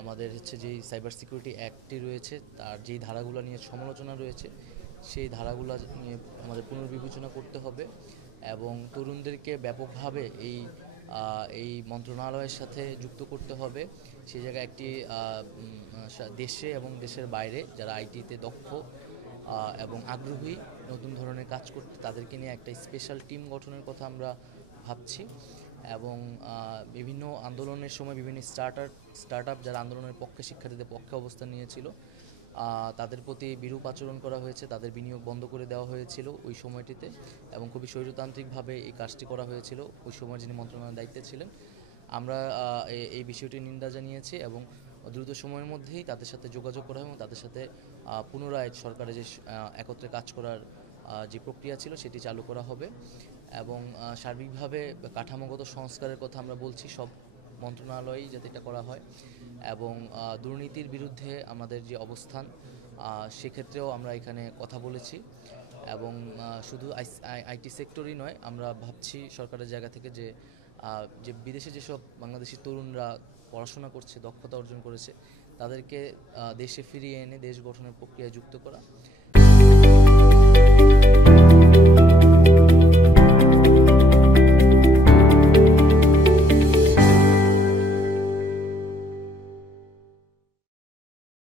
আমাদের হচ্ছে যেই সাইবার সিকিউরিটি অ্যাক্টটি রয়েছে তার যেই ধারাগুলো নিয়ে সমালোচনা রয়েছে সেই ধারাগুলো নিয়ে আমাদের পুনর্বিবেচনা করতে হবে এবং তরুণদেরকে ব্যাপকভাবে এই মন্ত্রণালয়ের সাথে যুক্ত করতে হবে। সেই জায়গায় একটি দেশে এবং দেশের বাইরে যারা আইটিতে দক্ষ এবং আগ্রহী নতুন ধরনের কাজ করতে তাদেরকে নিয়ে একটা স্পেশাল টিম গঠনের কথা আমরা ভাবছি এবং বিভিন্ন আন্দোলনের সময় বিভিন্ন স্টার্ট আপ যারা আন্দোলনের পক্ষে শিক্ষার্থীদের পক্ষে অবস্থান নিয়েছিল তাদের প্রতি বিরূপ আচরণ করা হয়েছে, তাদের বিনিয়োগ বন্ধ করে দেওয়া হয়েছিল ওই সময়টিতে এবং খুবই স্বৈরতান্ত্রিকভাবে এই কাজটি করা হয়েছিল ওই সময় যিনি মন্ত্রণালয়ের দায়িত্বে ছিলেন। আমরা এই বিষয়টির নিন্দা জানিয়েছি এবং দ্রুত সময়ের মধ্যেই তাদের সাথে যোগাযোগ করা এবং তাদের সাথে পুনরায় সরকারের যে একত্রে কাজ করার যে প্রক্রিয়া ছিল সেটি চালু করা হবে এবং সার্বিকভাবে কাঠামোগত সংস্কারের কথা আমরা বলছি সব মন্ত্রণালয়েই যাতে এটা করা হয় এবং দুর্নীতির বিরুদ্ধে আমাদের যে অবস্থান সেক্ষেত্রেও আমরা এখানে কথা বলেছি এবং শুধু আইটি সেক্টরই নয়, আমরা ভাবছি সরকারের জায়গা থেকে যে বিদেশে যেসব বাংলাদেশি তরুণরা পড়াশোনা করছে, দক্ষতা অর্জন করেছে, তাদেরকে দেশে ফিরিয়ে এনে দেশ গঠনের প্রক্রিয়ায় যুক্ত করা